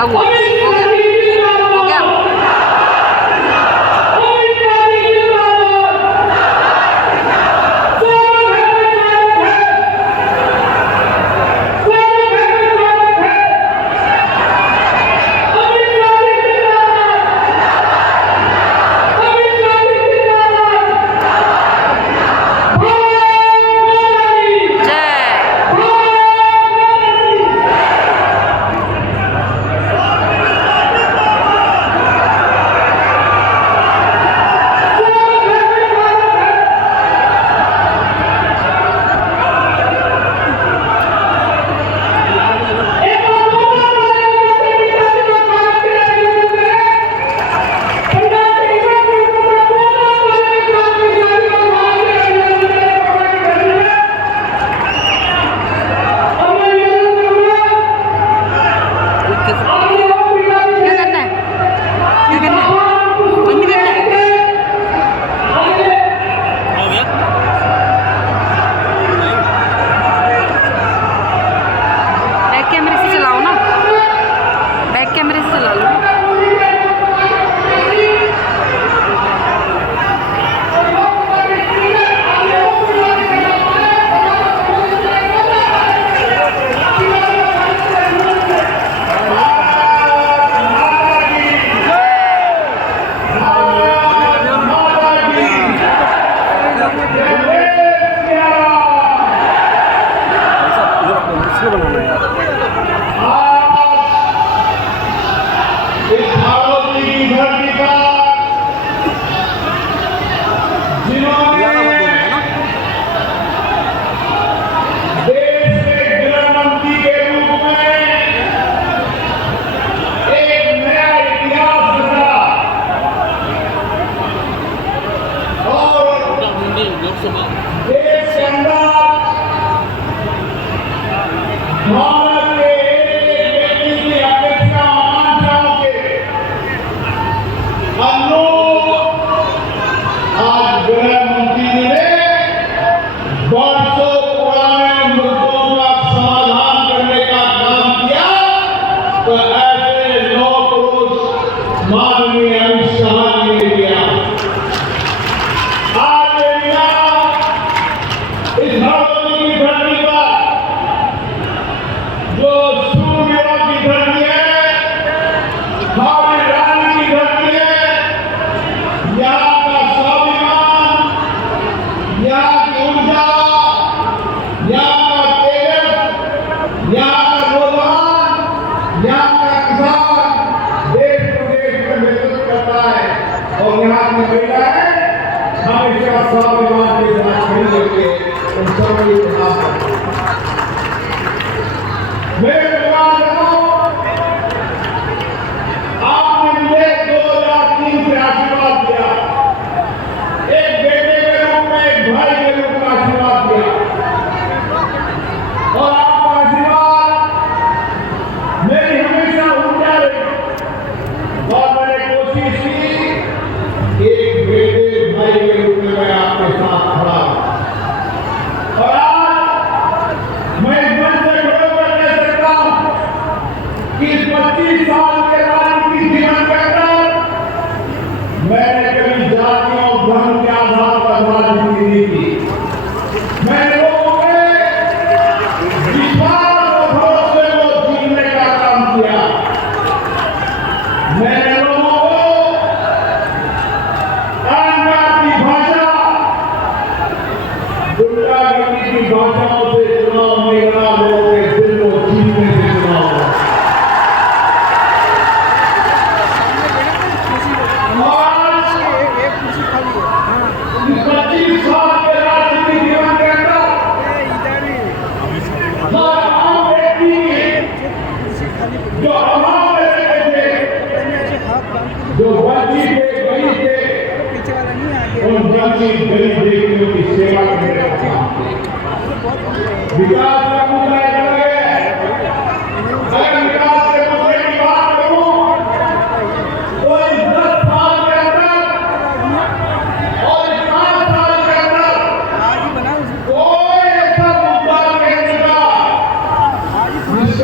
अब हुआ, हो गया, हो गया।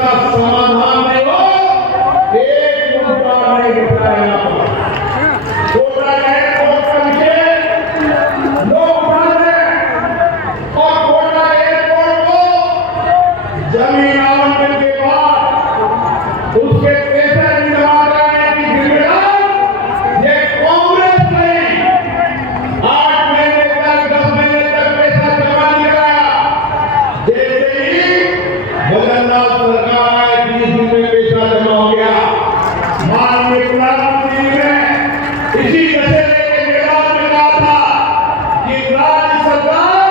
समाधान नहीं हो उसके पैसे नहीं जमा कराने की जिम्मेदार ये कांग्रेस नहीं। 8 महीने तक 10 महीने तक पैसा जमा नहीं कराया। जैसे ही बदलना सरकार आए 20 दिन में पैसा जमा हो गया। माननीय प्रधानमंत्री ने इसी दशहरे के मैदान में कहा था कि राज्य सरकार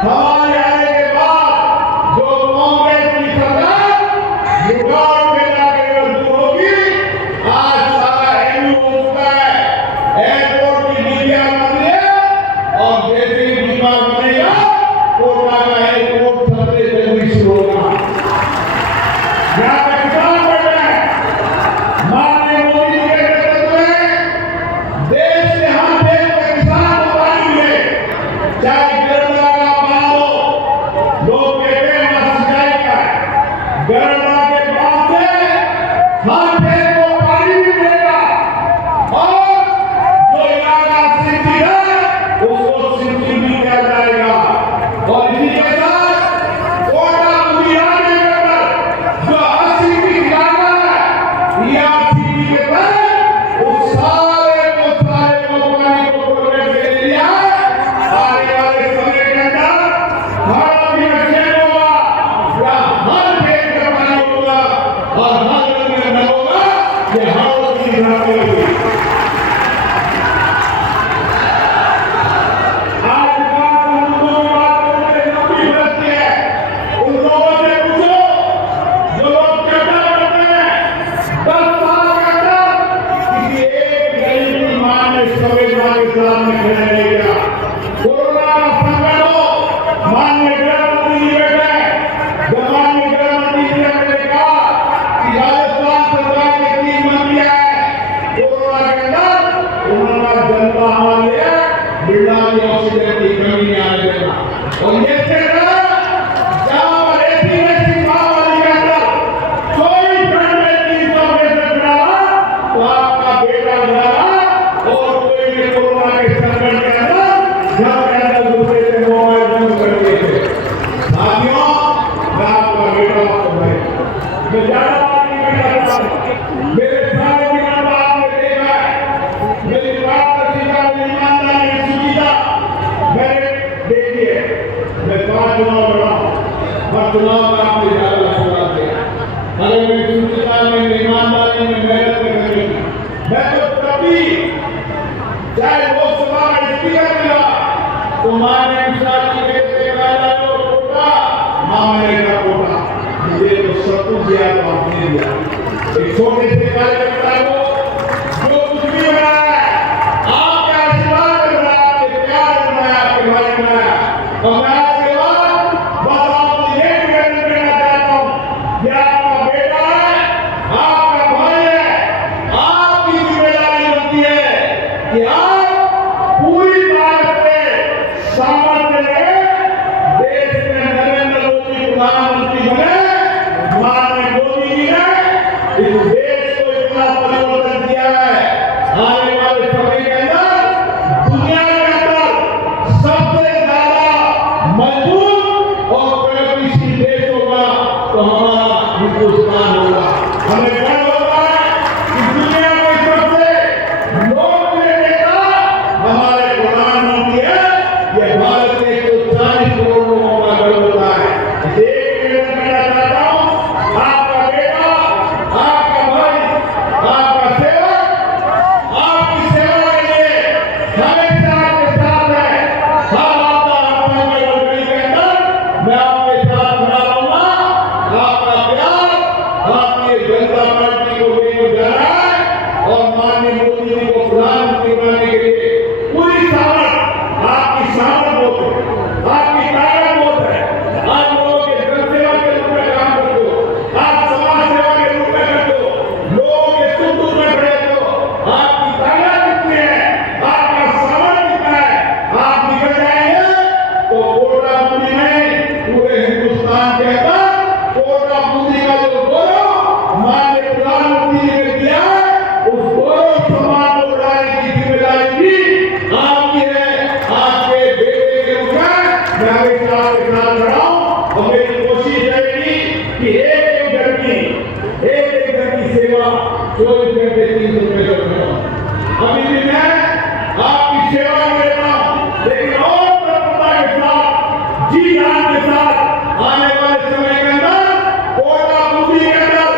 हमारे आने के बाद जो कांग्रेस की सरकार जुगाड़ में लाकर दूर होगी। आज सारा एमयू हो चुका है, एयरपोर्ट की डीपीआर बन है और जैसे ही डीपीआर बनेगा कोटा का एयरपोर्ट सबसे जल्दी शुरू होगा। यहाँ पे किसान बैठे हैं, माननीय मोदी जी के नेतृत्व में देश के हर देश के किसान को पानी मिले, चाहे गरला का बांध हो। लोग कहते हैं वहां सिंचाई का है, गरला के बांध से हर देश को पानी भी मिलेगा और जो इलाका सिंची है उसको सिंची भी किया जाएगा। और इसी के साथ कोटा बुनियादी के अंदर जो 80 की इलाका है ERCP के तहत उस सारे को पानी को प्रोग्रेस दे दिया है। आने वाले समय के अंदर हर अभियान होगा या हर खेत में पानी होगा और हर घर में नल होगा। ये हर की होगी। आज विकास मुद्दों में बात करते लंबी बरसती है। उन लोगों से पूछो जो लोग चर्चा करते हैं 10 साल के अंदर किसी एक गरीब की मां ने संवेदना के सामने खड़े नहीं किया। कोरोना का संकट हो, माननीय गृहमंत्री जी बैठे, जब माननीय गृहमंत्री जी ने हमने कहा कि राजस्थान सरकार के 3 मंत्री आए कोरोना के अंदर, उन्होंने जनता हमारे लिए बिरला की ऑक्सीजन की कमी नहीं आने देना। और ये क्षेत्र जहां पर ऐसी महामारी के अंदर 24 घंटे 300 पेशेंट डाला तो आपका बेटा डाला और कोई भी कोरोना के संकट के अंदर घर के अंदर दूसरे से मोबाइल बंद कर दिए थे। साथियों, मैं आपका बेटा हूं भाई, मैं ज्यादा बात नहीं करता। मेरे सारे जीवन में आपने देखा है मेरी पारदर्शिता, मेरी ईमानदारी, सुचिता। मैंने देखिए मैं 5 चुनाव लड़ा और चुनाव का आपने ज्यादा आशीर्वाद दिया। अगर मैं सुचिता में, ईमानदारी में, मेहनत में करी मैं तो कभी चाहे लोकसभा का स्पीकर मिला तो माननीय विशाल जी के कोटा मैंने का कोटा मुझे तो सब कुछ दिया तो आपने दिया। एक छोटे से कार्यकर्ता को जो कुछ भी बनाया आपके आशीर्वाद में बनाया, आपके प्यार में बनाया, आपके भाई में बनाया। और मैं आपके बाद बस आपको ये निवेदन करना चाहता हूँ, ये आपका बेटा है, आपका भाई है, आपकी जिम्मेदारी बनती है कि आप पूरी भारत में सामर्थ्य लेके देश में नरेंद्र मोदी प्रधानमंत्री बने। माननीय मोदी जी ने इस देश को इतना सेवा 24 घंटे 365 कर रहा हूं। अभी भी मैं आपकी सेवा में रहता हूं, लेकिन और तत्परता के साथ, जी जान के साथ आने वाले समय के अंदर कोटा बुद्धि के अंदर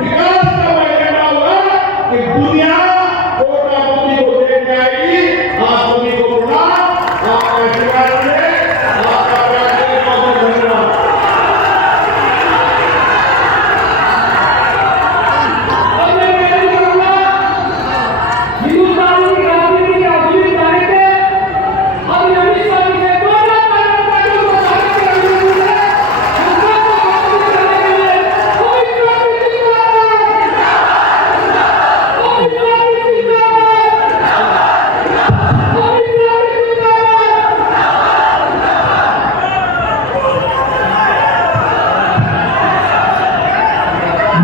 विकास का एजेंडा होगा कि दुनिया कोटा बुद्धि को देखने आएगी। आप सभी को प्रणाम, आपका आशीर्वाद मिले, आपका प्यार मिले, बहुत धन्यवाद।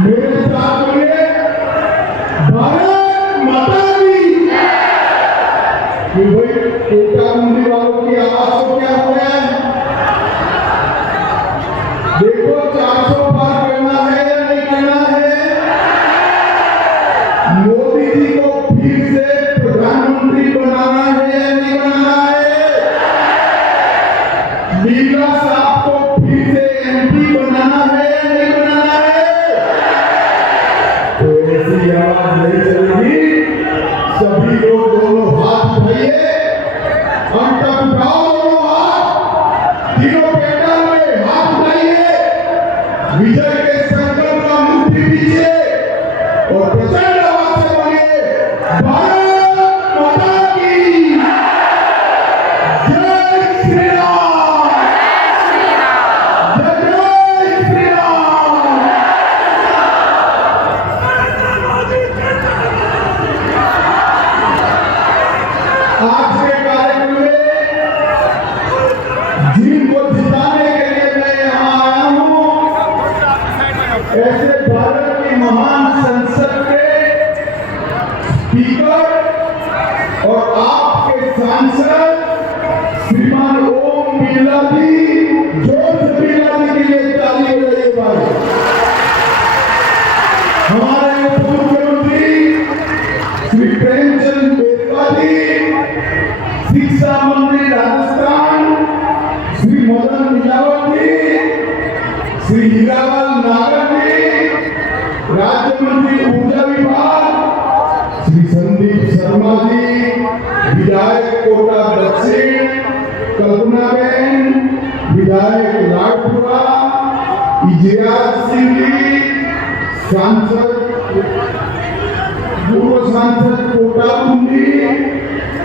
मेरे साथ बोलिए भारत माता की। कि भाई कोटा मंदिर वालों की आवाज को क्या हो गया है? देखो 400 पार करना है या नहीं करना है? मोदी जी को फिर से प्रधानमंत्री बनाना है या नहीं बनाना है? मीरा साहब को फिर से एमपी बनाना है या नहीं बनाना है? तो ऐसी आवाज नहीं चलेगी। सभी लोग दोनों हाथ उठाइए, अंत उठाओ दोनों हाथ, तीनों पेटल में हाथ उठाइए, विजय के संकल्प का मुट्ठी दीजिए और प्रचंड आवाज से बोलिए भारत माता की जय श्री राम, जय जय श्री राम। आज के कार्यक्रम में जिनको जिताने के लिए मैं यहाँ आया हूँ, ऐसे भारत की महान संसद के स्पीकर और आपके सांसद श्रीमान ओम बिरला जी, जोर बिरला जी के लिए ताली बजाइए भाई। हमारे उप मुख्यमंत्री श्री प्रेमचंद बेतवा जी, शिक्षा मंत्री राजस्थान श्री मदन मिलावट जी, श्री हीरालाल नागर जी, राज्य मंत्री ऊर्जा विभाग श्री संदीप शर्मा जी, विधायक कोटा दक्षिण कल्पनाबेन, विधायक लाडपुरा इजराज सिंह जी, सांसद पूर्व सांसद कोटा बुंदी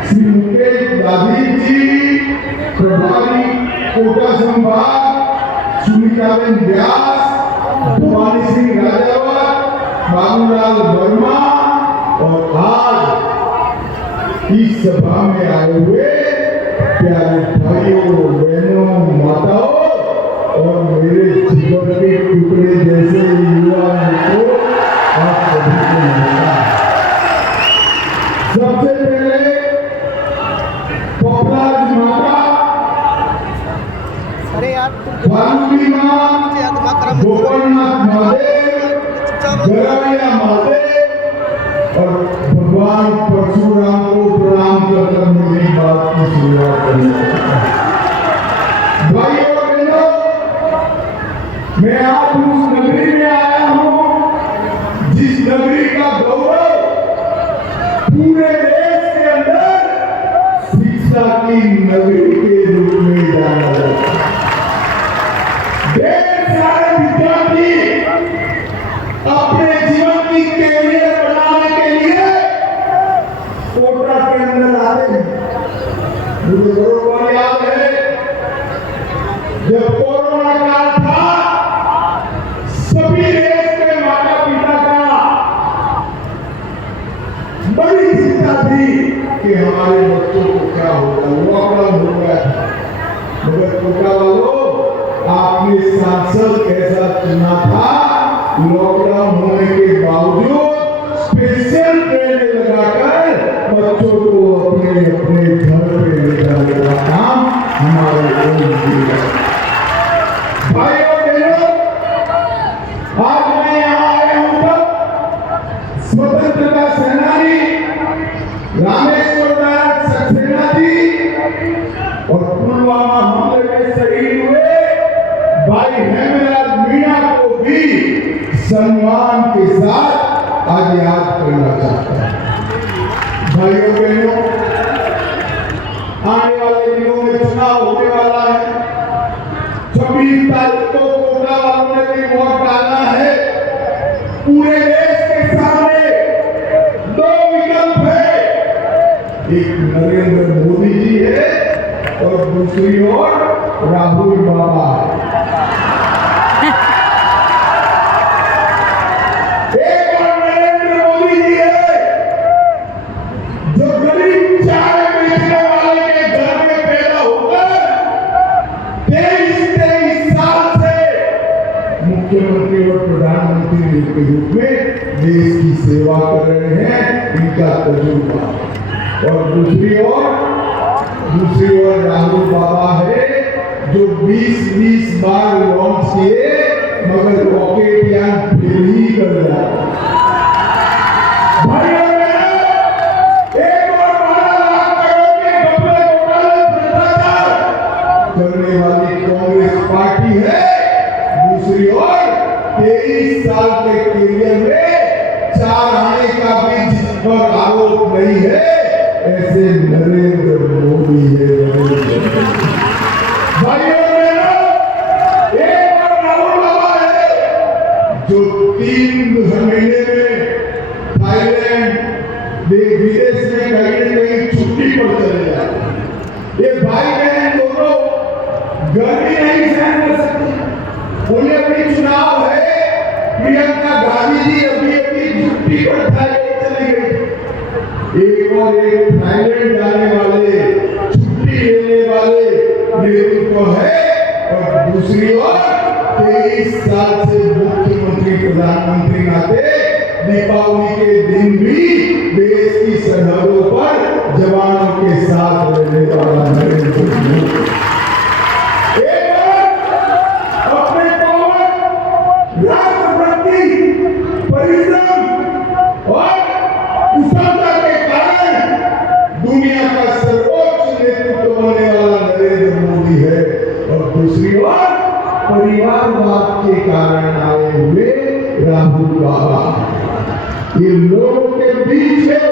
श्री मुकेश दादी जी, प्रभारी कोटा संभाग सुनीताबेन व्यास, भवानी सिंह राजावत, बाबूलाल वर्मा और आज इस सभा में आए हुए प्यारे भाइयों बहनों माताओं और मेरे जीवन के टुकड़े जैसे युवा मित्रों, आप सभी को नमस्कार। सबसे पहले पपलाज माता, भानुली माँ, गोपलनाथ महादेव, गराविया महादेव और भगवान परशुराम को प्रणाम कर मेरी बात की शुरुआत करनी है। भाइयों और बहनों, मैं आज उस नगरी में आया हूँ जिस नगरी का गौरव पूरे देश के अंदर शिक्षा की नगरी के रूप में जाना जाता है। ढेर सारे विद्यार्थी अपने जीवन की कैरियर बनाने के लिए कोटा के अंदर आते हैं। मुझे बरोबर याद है जब कोरोना काल था, सभी देश के माता पिता का बड़ी चिंता थी कि हमारे बच्चों को क्या होगा, लॉकडाउन हो गया था। मगर कोटा वालों, आपने सांसद कैसा चुना था, लॉकडाउन होने के बावजूद स्पेशल ट्रेन लगाकर बच्चों को अपने अपने घर पे ले जाने का काम हमारे भाइयों बहनों, आज मैं यहाँ आया हूँ तब स्वतंत्रता सेनानी रामेश्वर नायक सक्सेना जी और पुलवामा हमले में शहीद हुए भाई हेमराज मीणा को भी सम्मान के साथ आज याद करना चाहता हूं। भाइयों बहनों, आने वाले दिनों में चुनाव होने वाला है। 26 तारीख को कोटा वालों ने भी वोट डालना है। पूरे देश के सामने दो विकल्प है, एक नरेंद्र मोदी जी है और दूसरी ओर राहुल बाबा है। एक और नरेंद्र मोदी जी है जो गरीब चाय बेचने वाले के घर में पैदा होकर 23 साल से मुख्यमंत्री और प्रधानमंत्री के रूप में देश की सेवा कर रहे हैं, इनका तजुर्बा। और दूसरी ओर राहुल बाबा है जो 20 बार लॉन्च किए मगर रॉकेट यान फेल ही कर जाए। भाइयों बहनों, एक और 12 लाख करोड़ के घपले घोटाले भ्रष्टाचार करने वाली कांग्रेस पार्टी है। दूसरी ओर 23 साल के कैरियर में 4 आने का भी जिस पर आरोप नहीं है, ऐसे नरेंद्र मोदी है। भाइयों बहनों, एक और राहुल बाबा है जो 3 महीने में थाईलैंड विदेश में कहीं न कहीं छुट्टी पर चले जाते। ये भाई बहन दोनों गर्मी नहीं सहन कर सकते। उन्हें अपनी चुनाव है, प्रियंका गांधी जी अभी छुट्टी पर थाईलैंड चली गई। एक और एक थाईलैंड जाने वाले, छुट्टी लेने वाले नेतृत्व है और दूसरी ओर 23 साल से मुख्यमंत्री प्रधानमंत्री नाते दीपावली के दिन भी देश की सरहदों पर जवानों के साथ रहने वाला नरेंद्र मोदी। एक और अपने पावन राष्ट्रभक्ति, परिश्रम और कुशलता के कारण दुनिया का सर्वोच्च नेतृत्व होने वाला नरेंद्र मोदी है। और दूसरी ओर परिवारवाद के कारण आए हुए राहुल बाबा। ये लोगों के बीच में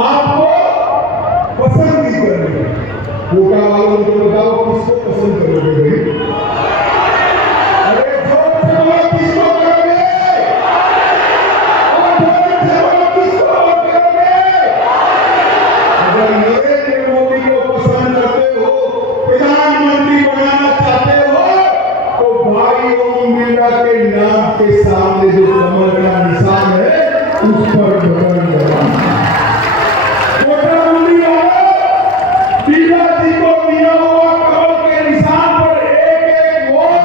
आपको पसंद नहीं करेंगे। कोटा वालों को बताओ किसको पसंद करोगे भाई? अरे जोर से बोलो, किसको करोगे? और जोर से बोलो, किसको करोगे? अगर नरेंद्र मोदी को पसंद करते हो, प्रधानमंत्री बनाना चाहते हो, तो भाई ओम बिरला के नाम के सामने जो कमल का निशान है उस पर बटन दबाना। कोटा मंडी वालों, बिरला जी को दिया हुआ कमल के निशान पर एक वोट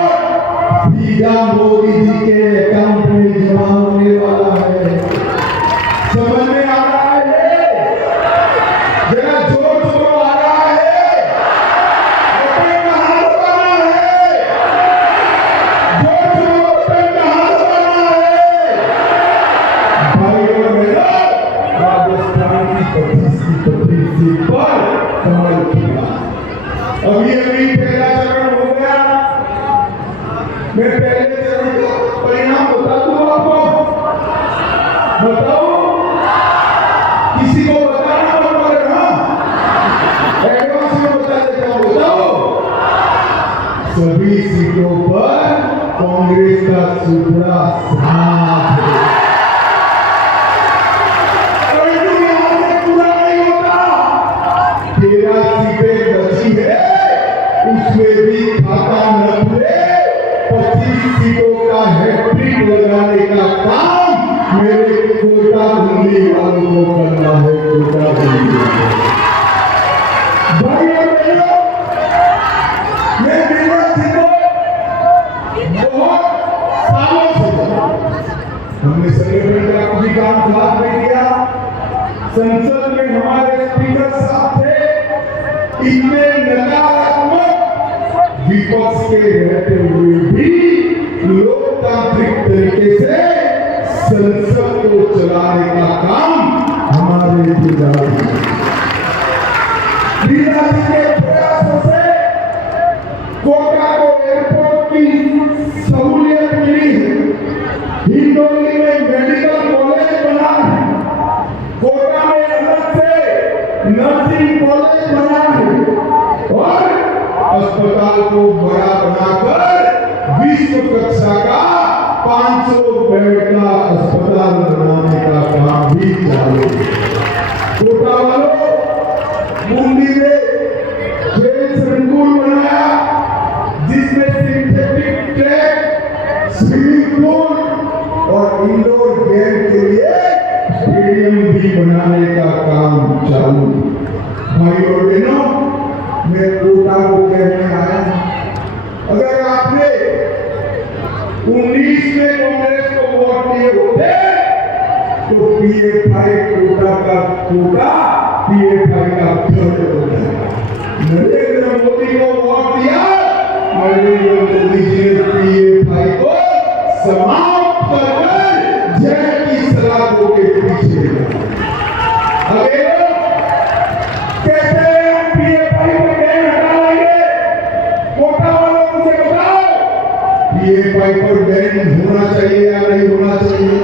सीधा मोदी जी के अकाउंट में जमा होने वाला है। समझ में आ रहा है? जरा जोर से आ रहा है? बटन कहां दबाना है? जोर से बटन कहां दबाना है? भाइयों बहनों, राजस्थान की 25 सीट पर कमल खिला। अभी पहला चरण हो गया। मैं पहले चरण का परिणाम बता दूं आपको? बताओ, किसी को बताना मत पड़े। हाँ, एडवांस में बता देता हूं। बताओ, सभी सीटों पर कांग्रेस का सुपड़ा साथ है। पूरा नहीं होता। 13 सीटें बची है, उसमें भी खाता न खुले। 25 सीटों का हैट्रिक लगाने का काम मेरे कोटा दिल्ली वालों को करना है। कोटा दिल्ली भाइयों बहनों, मैं बिरला जी को बहुत सालों से हमने सेलिब्रेट का कुछ काम साथ में किया। संसद में हमारे स्पीकर साहब थे, इतने नकारात्मक विपक्ष के रहते हुए भी लोकतांत्रिक तरीके से संसद को चलाने का काम हमारे खिलाड़ी के प्रयासों से कोटा को एयरपोर्ट की सहूलियत मिली है। हिंडोली में मेडिकल कॉलेज बना है, कोटा में अलग से नर्सिंग कॉलेज बना है और अस्पताल को बड़ा बनाकर विश्व कक्षा का 500 बेड का अस्पताल बनाने का काम भी चालू है। कोटा वालों, मुंबई में खेल संकुल बनाया जिसमें सिंथेटिक ट्रैक, स्विमिंग पूल और इंडोर गेम के लिए स्टेडियम भी बनाने का काम चालू। भाई और बहनों, मैं कोटा को कहने आया हूं, अगर आपने 19 में कांग्रेस को वोट दिए होते तो पीएफआई कोटा का कोटा पीएफआई का घर होता है। नरेंद्र मोदी को वोट दिया, नरेंद्र मोदी जी ने पीएफआई को समाप्त कर जय की सलाखों के पीछे। अरे कहते हैं पीएफआई को बैन हटा लेंगे, कोटा वालों मुझे बताओ पीएफआई पर बैन होना चाहिए या नहीं होना चाहिए?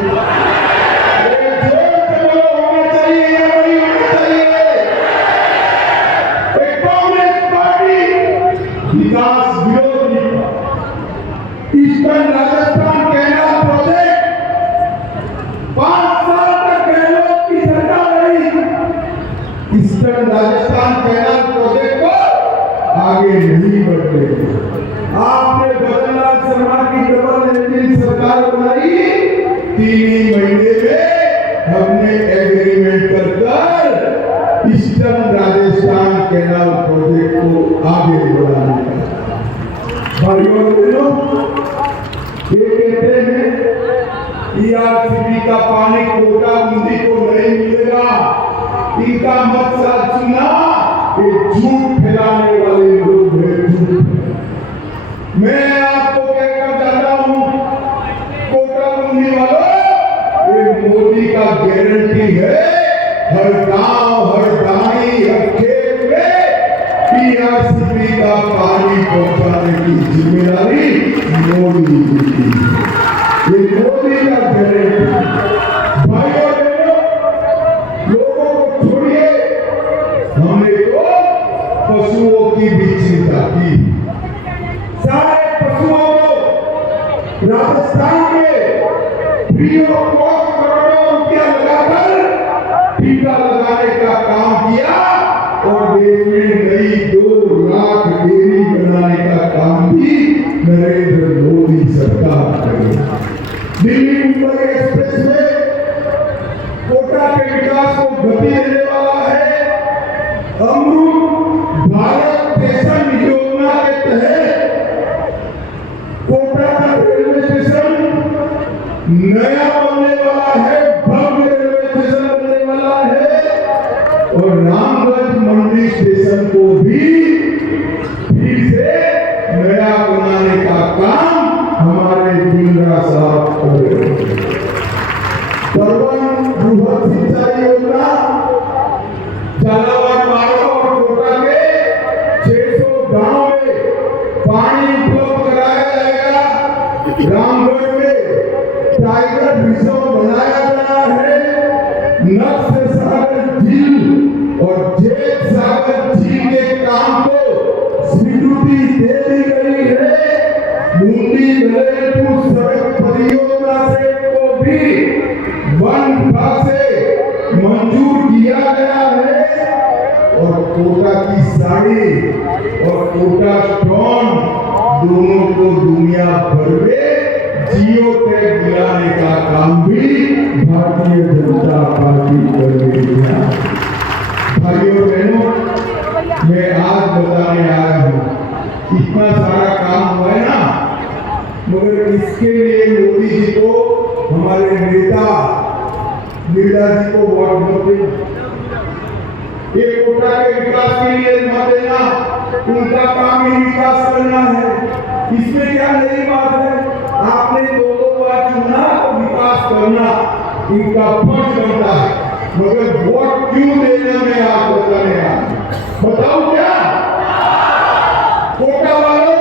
विकास विरोधी ईस्टर्न राजस्थान कैनाल प्रोजेक्ट 5 साल तक गहलोत की सरकार रही। ईस्टर्न राजस्थान कैनाल प्रोजेक्ट को आगे नहीं बढ़ने दिया। आपने बदनलाल शर्मा की डबल इंजन सरकार बनाई, 3 महीने में हमने एग्रीमेंट कर ईस्टर्न राजस्थान कैनाल प्रोजेक्ट को आगे बढ़ाने का। भाइयों और बहनों, ये कहते हैं ईआरसीबी का पानी कोटा बूंदी को नहीं मिलेगा, इनका मकसद सुना, ये झूठ फैलाने वाले लोग हैं, झूठ। मैं आपको कहकर जाता हूं, कोटा बूंदी वालों, ये मोदी का गारंटी है, हर गांव, हर दाई, हर खेत में पीआरसीबी का पानी पहुंचाने की जिम्मेदारी मोदी की है। ये मोदी का गारंटी। भाइयों और बहनों, लोगों को छोड़िए, हमने तो पशुओं की भी चिंता की। सारे पशुओं को राजस्थान में फ्री ऑफ कॉस्ट करोड़ों रुपया लगाकर टीका लगाने का काम किया और देश में नई 2 लाख डेयरी बनाने का काम भी नरेंद्र मोदी सरकार करेगी। दिल्ली मुंबई एक्सप्रेस में कोटा के विकास को गति देने वाला है। अमृत भारत स्टेशन योजना के तहत कोटा का रेलवे स्टेशन नया बनने वाला है, भव्य रेलवे स्टेशन बनने वाला है और रामगंज मंडी स्टेशन को भी फिर से नया बनाने का काम हमारे जिंद्रा साहब कर रहे हैं। परवन बृहद सिंचाई योजना झालावाड़, बाड़ा और कोटा के 600 गांव में पानी उपलब्ध कराया जाएगा। रामगढ़ में टाइगर रिजर्व बनाया गया है। नक्श सागर झील और जेठ सागर झील के काम को स्वीकृति दे दी गई है। बूंदी नरेलपुर सड़क परियोजना से को भी वन विभाग से मंजूर किया गया है और कोटा की साड़ी और कोटा स्टोन दोनों को दुनिया भर में जियो टैग दिलाने का काम भी भारतीय जनता पार्टी कर रही है। भाइयों बहनों, मैं आज बताने आया हूँ, इतना सारा काम हुआ है ना, मगर इसके लिए मोदी जी को, हमारे नेता लीला जी को वोट मत देना। ये कोटा के विकास के लिए मत देना, उनका काम ही विकास करना है। इसमें क्या नई बात है? आपने 2 बार चुना तो विकास करना इनका फर्ज बनता है, मगर वोट क्यों देने में आप बताने बताओ क्या कोटा वालों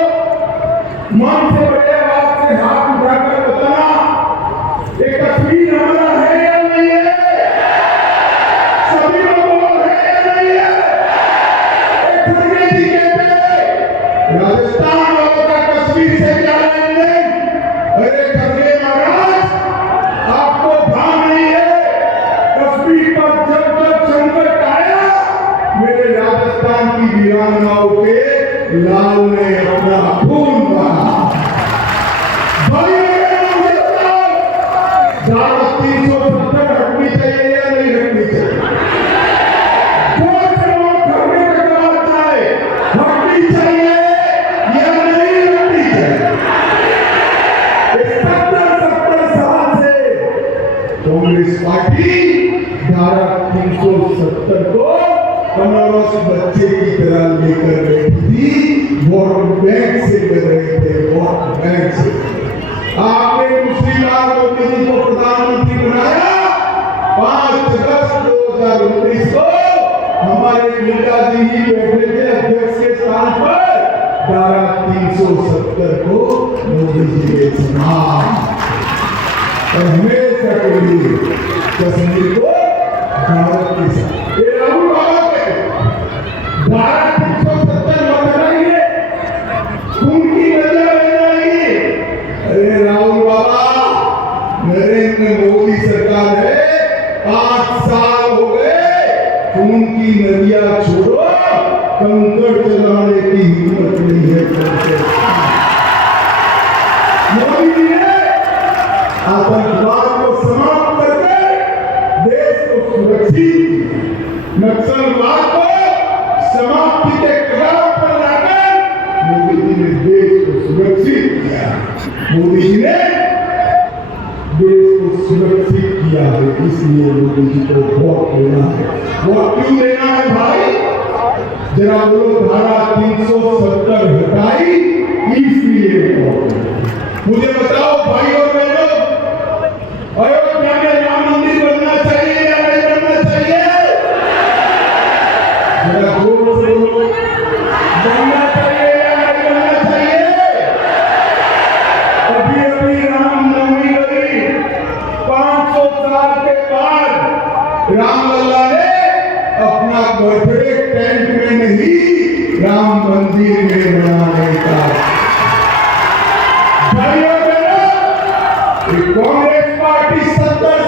मन से बड़े आवाज से हाथ उठाकर बताना एक तस्वीर हमारा है या नहीं है? सभी लोग है या नहीं है? एक खड़गे जी कहते हैं राजस्थान वालों का तस्वीर से क्या लेंगे? अरे खड़गे महाराज आपको भान नहीं है, तस्वीर पर जब जब संकट आया मेरे राजस्थान की वीरांगनाओं के लाल ने अपना खून बहा। भाई 370 हटनी चाहिए या नहीं हटनी चाहिए? कौन से लोग घरने का जवाब चाहे हटनी चाहिए या नहीं हटनी चाहिए? 70 साल से कांग्रेस पार्टी धारा 370 को कमरस बच्चे की तरह लेकर बैठी थी, वोट बैंक से कर रहे थे, वोट बैंक से। आपने दूसरी बार मोदी जी को प्रधानमंत्री बनाया 5 अगस्त 2019 को हमारे नेता जी ही बैठे थे अध्यक्ष के स्थान पर, धारा 370 को मोदी जी ने सुना और हमेशा के लिए कश्मीर को भारत के साथ ये राहुल बाबा के धारा 370 मत लगाइए, उनकी नजर लगाइए। अरे राहुल बाबा नरेंद्र मोदी सरकार है, 5 साल हो गए, खून की नदियां छोड़ो, कंकड़ चलाने की हिम्मत नहीं है। मोदी जी ने आतंकवाद को समाप्त करके देश को सुरक्षित, नक्सलवाद को समाप्ति के कगार पर लाकर मोदी जी ने देश को सुरक्षित किया। मोदी जी ने देश को सुरक्षित किया है, इसलिए मोदी जी को वोट देना है। वोट क्यों देना है भाई? जरा बोलो धारा 370 हटाई इसलिए वोट। मुझे बताओ भाई और बहनों, अयोध्या में राम मंदिर बनना चाहिए या नहीं बनना चाहिए? जरा जोर से बोलो, बनना चाहिए या नहीं बनना चाहिए? अभी अभी रामनवमी गई, 500 साल के बाद रामलला ने अपना बर्थडे टेंट में नहीं राम मंदिर में बनाने का। भाइयों कांग्रेस पार्टी 70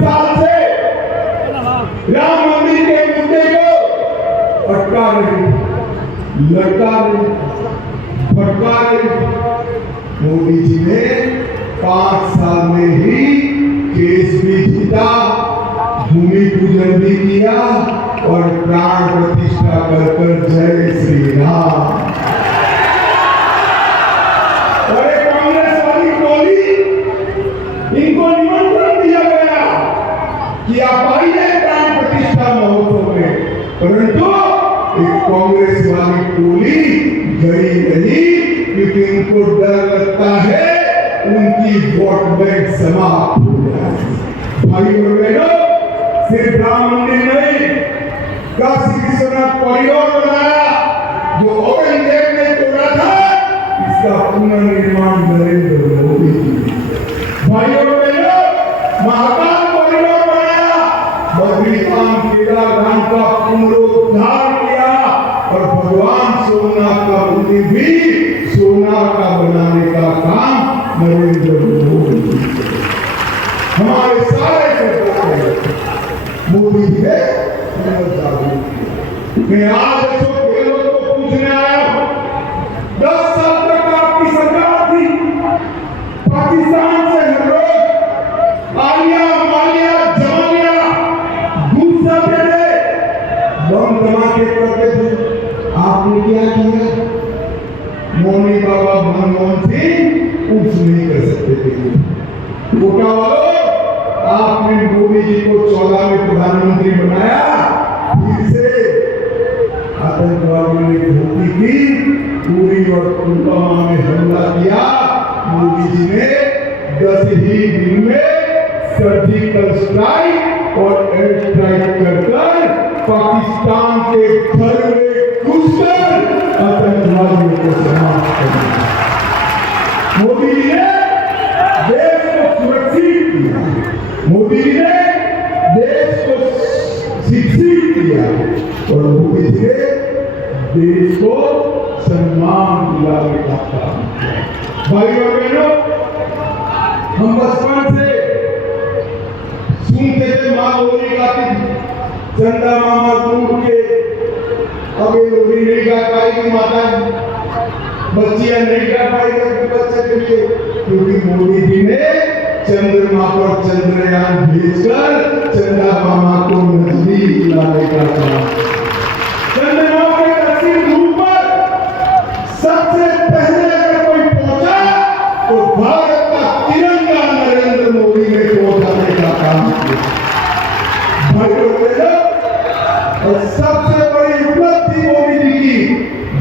साल से राम मंदिर के मुद्दे को अटका रही, लटका रही, भटका रही। मोदी जी ने 5 साल में ही केस भी जीता, भूमि पूजन भी किया और प्राण प्रतिष्ठा कर जय श्री राम। अरे कांग्रेस वाली टोली, इनको निमंत्रण दिया गया कि आप आइए प्राण प्रतिष्ठा महोत्सव में, परंतु एक कांग्रेस वाली टोली गई नहीं, क्योंकि इनको डर लगता है उनकी वोट बैंक समाप्त हो जाए। भाई और बहनों, सिर्फ राम मंदिर नहीं, काशी विश्वनाथ कॉरिडोर बनाया जो औरंगजेब ने तोड़ा था, इसका पुनर्निर्माण नरेंद्र मोदी जी। भाई और बहनों, महाकाल कॉरिडोर बनाया, बद्रीधाम केदारधाम का पुनरुद्धार किया और भगवान सोमनाथ का मंदिर भी सोना का बनाने का काम नरेंद्र मोदी जी। हमारे सारे सरकार मोदी जी ने मैं आज अशोक गहलोत को पूछने आया हूं, 10 साल तक आपकी सरकार थी, पाकिस्तान से हर रोज आलिया मालिया जमालिया घूस जाते थे, बम धमाके करते थे। आपने क्या किया? मोदी बाबा मनमोहन सिंह कुछ नहीं कर सकते थे। कोटा वालों, आपने मोदी जी को 14 में प्रधानमंत्री बनाया, फिर से आतंकवादियों ने धोखी की, पूरी और पुलवामा में हमला किया। मोदी जी ने 10 ही दिन में सर्जिकल स्ट्राइक और एयर स्ट्राइक कर पाकिस्तान के घर में घुसकर आतंकवादियों को समाप्त करना। मोदी जी ने देश को सुरक्षित किया, मोदी जी ने देश को शिक्षित किया और मोदी जी ने देश को सम्मान दिलाने का काम किया। भाई और बहनों, हम बचपन से सुनते थे माँ लोरी गाती थी, चंदा मामा दूर के, अबे लोरी नहीं गा पाएगी माता, बच्चियां नहीं गा पाएगी बच्चे के लिए, क्योंकि मोदी जी ने चंद्रमा पर चंद्रयान भेजकर चंदा मामा को नजदीक लाने का काम। चंद्रमा के दक्षिण ध्रुव पर सबसे पहले अगर कोई पहुंचा तो भारत का तिरंगा नरेंद्र मोदी ने पहुंचाने का काम किया। और सबसे बड़ी उपलब्धि मोदी जी की,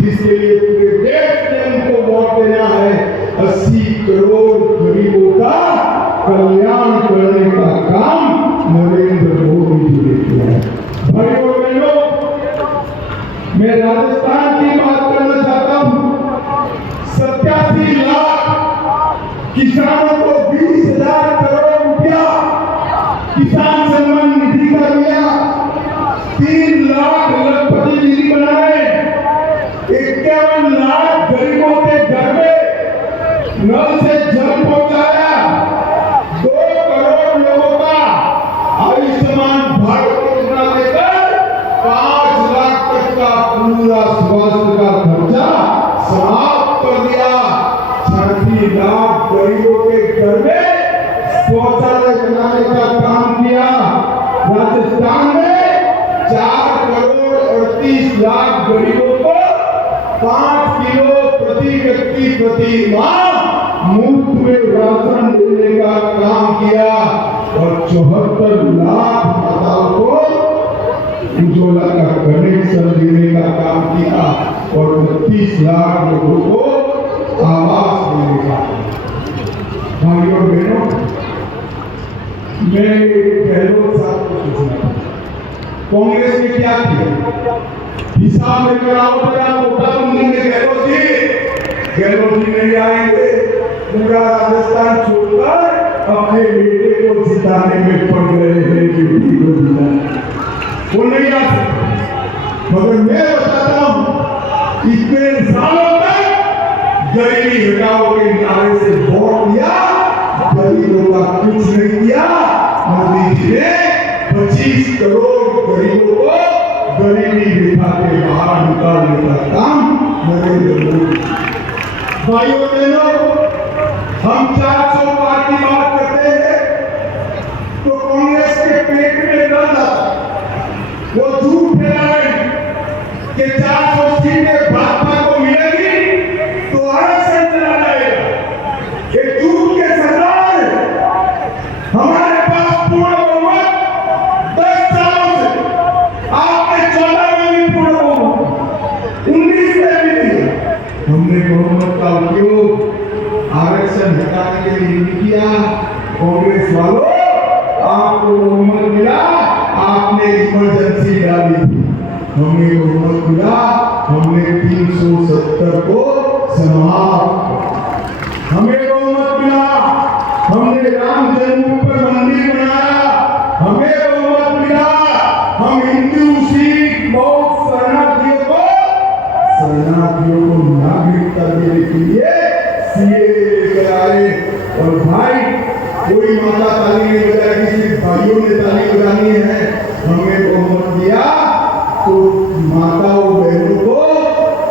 जिसके लिए पूरे देश ने उनको वोट देना है, 80 करोड़ गरीबों का कल्याण करने का काम नरेंद्र मोदी जी ने किया है। भाइयों और बहनों, मैं राजस्थान की बात करना चाहता हूं। 87 लाख किसानों को 20,000 करोड़ रुपया किसान सम्मान निधि का दिया, 3 लाख लखपति दीदी बनाए, 51 लाख गरीबों के घर में नल से जल पहुंचाया, 2 करोड़ लोगों का आयुष्मान भारत योजना देकर 5 लाख तक का पूरा स्वास्थ्य का खर्चा समाप्त कर दिया, 86 लाख गरीबों के घर में शौचालय बनाने का काम किया। राजस्थान में 4 करोड़ 38 लाख गरीबों को 5 किलो प्रति व्यक्ति प्रति माह मुफ्त में राशन देने का काम किया और 74 लाख माताओं को उज्ज्वला का कनेक्शन देने का काम किया और 32 लाख लोगों को आवास देने का। भाइयों और बहनों, मैं गहलोत साहब को पूछना, कांग्रेस ने क्या किया? हिसाब लेकर आओ जरा, नोटाबंदी में गहलोत जी नहीं आएंगे, पूरा राजस्थान छोड़कर अपने बेटे को जिताने में पड़ गए हैं, बेटी को जिताने वो नहीं आ सकते। मगर मैं बताता हूं, इतने सालों तक गरीबी हटाओ के नारे से वोट दिया, गरीबों का कुछ नहीं किया। मोदी जी ने 25 करोड़ गरीबों को गरीबी रेखा के बाहर निकालने का काम नरेंद्र मोदी। भाइयों बहनों, हम 400 पार की बात करते हैं तो कांग्रेस के पेट में दर्द आता, वो झूठ फैलाए कि 400 सीटें भाजपा को मिलेगी तो आरक्षण चला जाएगा। ये झूठ के सरदार, हमारे पास पूर्ण बहुमत 10 सालों से, आपने 14 में भी पूर्ण बहुमत, 19 में भी दिया। हमने बहुमत का उपयोग आरक्षण हटाने के लिए नहीं किया। कांग्रेस वालों, आपको बहुमत मिला, आपने इमरजेंसी डाली थी, हमें बहुमत मिला, हमने 370 को समाप्त, हमें बहुमत मिला, हमने राम जन्मभूमि पर मंदिर बनाया, हमें बहुमत मिला, हम हिंदू सिख बौद्ध शरणार्थियों को नागरिकता देने के लिए सीए लेकर आए। और भाई, कोई माता ताली नहीं बजाएगी, सिर्फ भाइयों ने ताली बजानी है। हमें बहुमत दिया तो माताओं बहनों को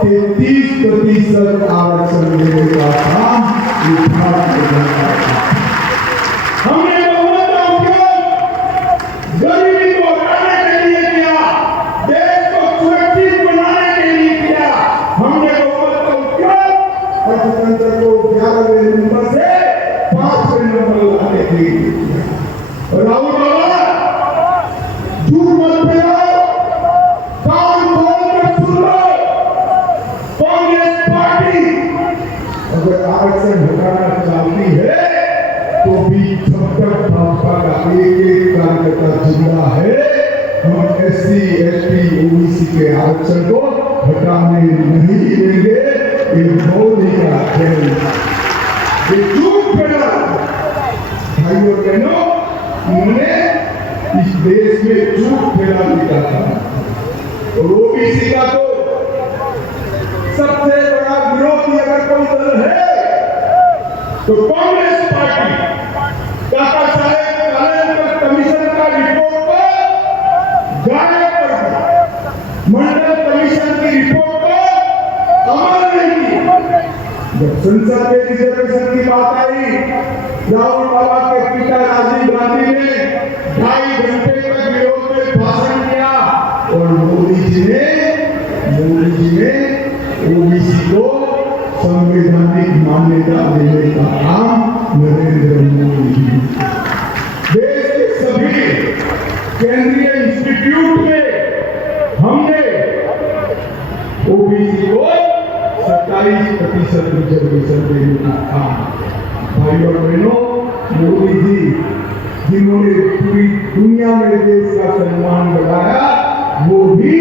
33% आरक्षण देने का काम हमने बहुमत का उपयोग गरीबी को हटाने के लिए किया, देश को सुरक्षित बनाने के लिए किया। हमने बहुमत का उपयोग अर्थतंत्र को 11वें नंबर से 5वें नंबर लाने के लिए किया। राहुल बाबा, कार्यकर्ता जिंदा है। हम SC, ST, OBC के आरक्षण को हटाने नहीं देंगे। ये मोदी का खेल, ये झूठ फैला। भाइयों और बहनों, उन्होंने इस देश में झूठ फैला दिया था। और OBC का तो सबसे बड़ा विरोधी अगर कोई दल है तो कांग्रेस पार्टी। काका साहेब कालेकर कमीशन का रिपोर्ट को गायब कर दिया, मंडल कमीशन की रिपोर्ट को अमल नहीं किया। जब संसद के रिजर्वेशन की बात आई, राहुल बाबा के पिता राजीव गांधी ने 2.5 घंटे तक विरोध में भाषण दिया और मोदी जी ने OBC को संवैधानिक मान्यता देने का काम नरेंद्र मोदी जी। देश के सभी केंद्रीय इंस्टीट्यूट में हमने OBC को 27% रिजर्वेशन देने का काम। भाई और बहनों, मोदी जी जिन्होंने पूरी दुनिया में देश का सम्मान बढ़ाया, वो भी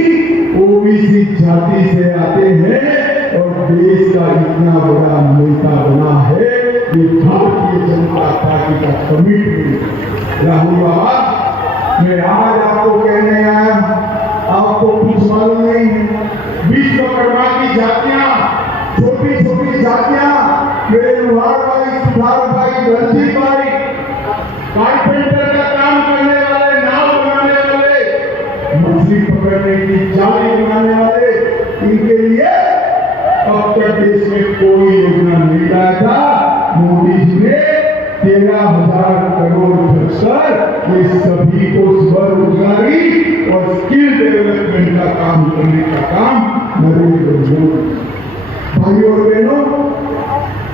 OBC जाति से आते हैं और देश का इतना बड़ा नेता बना है। ये भारतीय जनता पार्टी का कमिटमेंट। राहुल बाबा, मैं आज आपको कहने आया, आपको कुछ मालूम नहीं है। विश्वकर्मा की जातियां, छोटी छोटी जातियां, मेरे लुहार भाई, सुधार भाई, रंजीत भाई, कारपेंटर का काम करने वाले, नाव बनाने वाले, मछली पकड़ने की जाली बनाने वाले, इनके लिए अब तक देश में कोई योजना नहीं लाया था। मोदी जी ने 13,000 करोड़ खर्च कर ये सभी को स्वरोजगारी और स्किल डेवलपमेंट का काम करने का काम नरेंद्र मोदी। भाइयों और बहनों,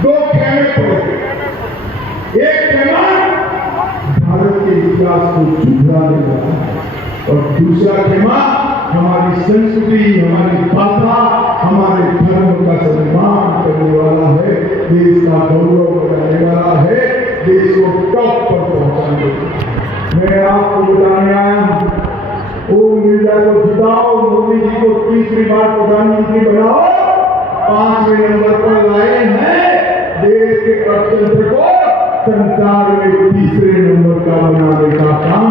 2 खेमे पड़े। एक खेमा भारत के इतिहास को झुठलाने वाला और दूसरा खेमा हमारी संस्कृति, हमारी भाषा, हमारे धर्म का सम्मान करने वाला है, देश का गौरव बढ़ाने वाला है, देश को टॉप पर पहुंचाने। मैं आपको बताने आया हूं, ओम बिरला को जिताओ, मोदी जी को तीसरी बार प्रधानमंत्री बनाओ, 5वें नंबर पर लाए हैं देश के अर्थतंत्र को संसार में तीसरे नंबर का बनाने का काम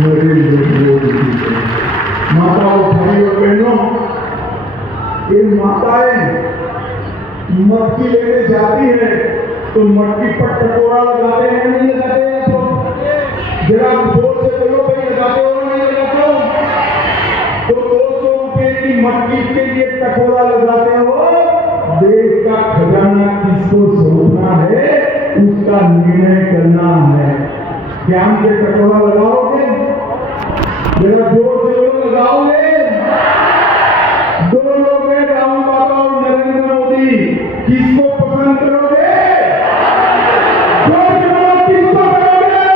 नरेंद्र मोदी जी। माताओं, भाई और बहनों, ये माताएं मटकी लेने जाती हैं तो मटकी पर टकोरा लगाते हैं, नहीं लगाते हैं? तो जरा जोर से बोलो भाई, लगाते हो नहीं लगाते हो? तो 200 रुपए की मटकी के लिए टकोरा लगाते हो। देश का खजाना किसको सौंपना है, उसका निर्णय करना है। ध्यान से टकोरा लगाओगे? जरा जोर से बोलो, लगाओगे? दोनों में राहुल बाबा और नरेंद्र मोदी, किसको पसंद करोगे? किसको करोगे?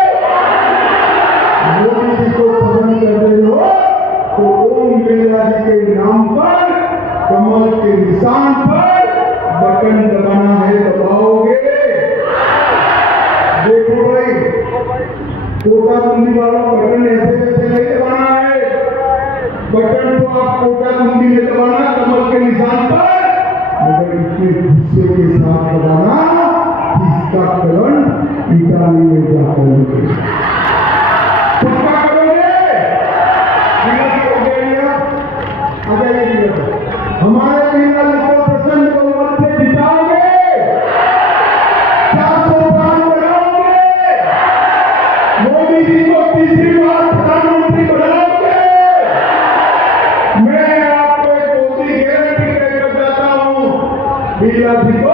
मोदी जी को पसंद करते हो तो ओम बिरला जी के नाम पर, कमल के निशान पर बटन दबाना है, दबाओगे? देखो भाई, कोटा बंदी वालों बटन ऐसे वैसे नहीं दबाना है। बटन को आप कोटा बंदी में दबाना, कमल के निशान पर, मगर इतने गुस्से के साथ दबाना इसका करंट इटाली में जाकर लगे। पक्का करोगे? हमारे बिना को प्रचंड बहुमत से जिताओगे? 400 पार बनाओगे? मोदी जी को तीसरी बार प्रधानमंत्री बनाओगे? मैं आपको एक मोदी गारंटी देकर जाता हूं, बिरला जी को